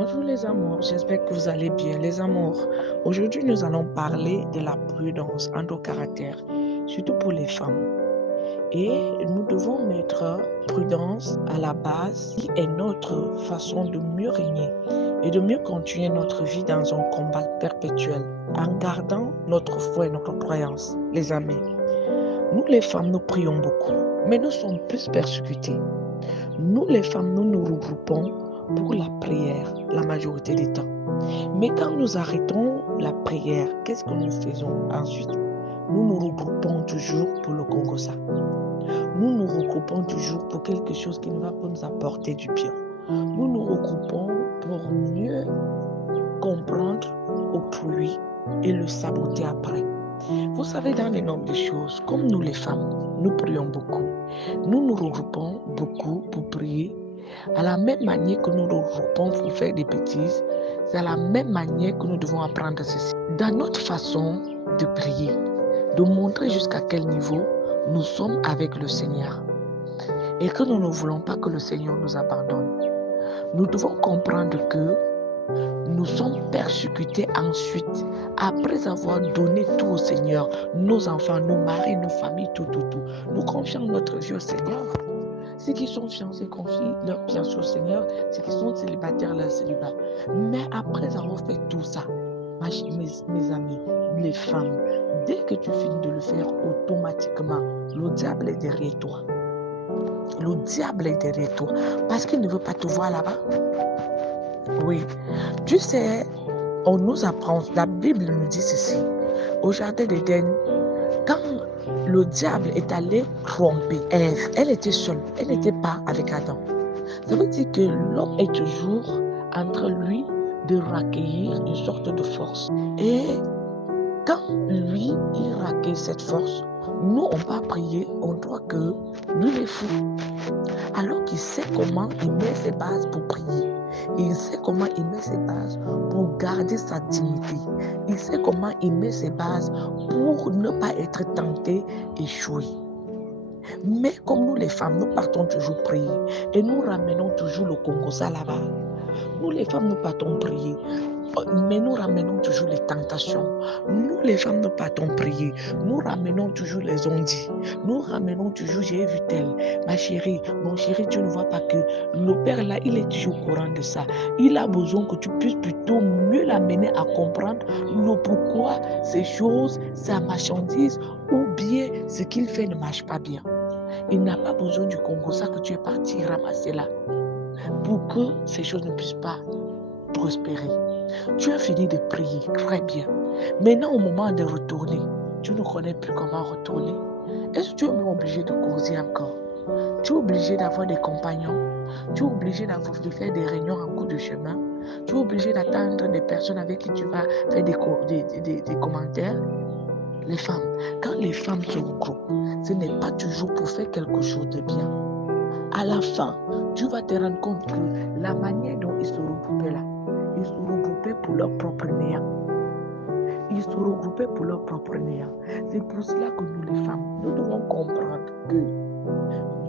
Bonjour les amours, j'espère que vous allez bien. Les amours, aujourd'hui nous allons parler de la prudence en nos caractères, surtout pour les femmes. Et nous devons mettre prudence à la base qui est notre façon de mieux régner et de mieux continuer notre vie dans un combat perpétuel en gardant notre foi et notre croyance, les amis. Nous les femmes, nous prions beaucoup, mais nous sommes plus persécutés. Nous les femmes, nous nous regroupons pour la prière la majorité du temps. Mais quand nous arrêtons la prière, qu'est-ce que nous faisons ensuite? Nous nous regroupons toujours pour le Congosa. Nous nous regroupons toujours pour quelque chose qui ne va pas nous apporter du bien. Nous nous regroupons pour mieux comprendre autrui et le saboter après. Vous savez, dans les nombres de choses, comme nous les femmes, nous prions beaucoup. Nous nous regroupons beaucoup pour prier. À la même manière que nous nous regroupons pour faire des bêtises, c'est à la même manière que nous devons apprendre ceci. Dans notre façon de prier, de montrer jusqu'à quel niveau nous sommes avec le Seigneur et que nous ne voulons pas que le Seigneur nous abandonne. Nous devons comprendre que nous sommes persécutés ensuite, après avoir donné tout au Seigneur, nos enfants, nos maris, nos familles, tout. Nous confions notre vie au Seigneur. Ceux qui sont fiancés confient leur fiancé au Seigneur, ceux qui sont célibataires, leur célibat. Mais après avoir fait tout ça, mes amis, les femmes, dès que tu finis de le faire, automatiquement, le diable est derrière toi. Le diable est derrière toi parce qu'il ne veut pas te voir là-bas. Oui, tu sais, on nous apprend, la Bible nous dit ceci. Au jardin d'Éden, quand le diable est allé tromper Ève, elle était seule, elle n'était pas avec Adam. Ça veut dire que l'homme est toujours entre lui de recueillir une sorte de force. Et quand lui, il recueille cette force, nous, on va prier, on doit que lui, il est fou. Alors qu'il sait comment il met ses bases pour prier. Il sait comment il met ses bases pour garder sa dignité. Il sait comment il met ses bases pour ne pas être tenté, échouer. Mais comme nous les femmes, nous partons toujours prier et nous ramenons toujours le Congosa là-bas. Nous les femmes, nous partons prier. Mais nous ramenons toujours les tentations. Nous, les femmes, nous partons prier. Nous ramenons toujours les ondits. Nous ramenons toujours, j'ai vu tel. Ma chérie, mon chéri, tu ne vois pas que le père là, il est toujours au courant de ça. Il a besoin que tu puisses plutôt mieux l'amener à comprendre le pourquoi ces choses, sa marchandise ou bien ce qu'il fait ne marche pas bien. Il n'a pas besoin du Congo, ça que tu es parti ramasser là pour que ces choses ne puissent pas prospérer. Tu as fini de prier, très bien. Maintenant, au moment de retourner, tu ne connais plus comment retourner. Est-ce que tu es même obligé de causer encore? Tu es obligé d'avoir des compagnons. Tu es obligé de faire des réunions en cours de chemin. Tu es obligé d'attendre des personnes avec qui tu vas faire des commentaires. Les femmes, quand les femmes se regroupent, ce n'est pas toujours pour faire quelque chose de bien. À la fin, tu vas te rendre compte que la manière dont ils se regroupaient là, ils se regroupaient pour leur propre néant. Ils se regroupaient pour leur propre néant. C'est pour cela que nous les femmes, nous devons comprendre que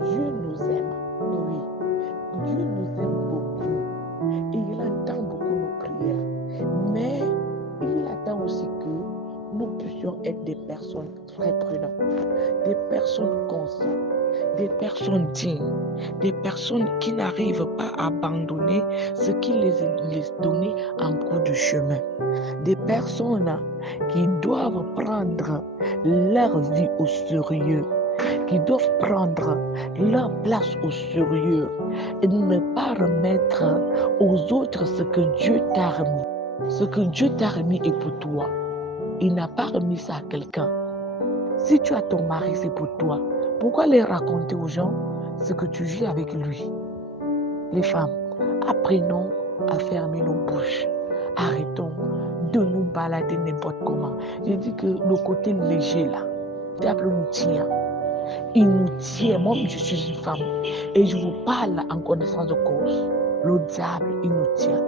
Dieu nous aime. Oui, Dieu nous aime beaucoup. Et il entend beaucoup nos prières. Mais il attend aussi que nous puissions être des personnes très prudentes, des personnes conscientes, des personnes dignes, des personnes qui n'arrivent pas à abandonner ce qui les est donné en cours de chemin. Des personnes qui doivent prendre leur vie au sérieux, qui doivent prendre leur place au sérieux et ne pas remettre aux autres ce que Dieu t'a remis. Ce que Dieu t'a remis est pour toi. Il n'a pas remis ça à quelqu'un. Si tu as ton mari, c'est pour toi. Pourquoi les raconter aux gens ce que tu vis avec lui? Les femmes, apprenons à fermer nos bouches. Arrêtons de nous balader n'importe comment. J'ai dit que le côté léger là, le diable nous tient. Il nous tient. Moi, je suis une femme et je vous parle en connaissance de cause. Le diable, il nous tient.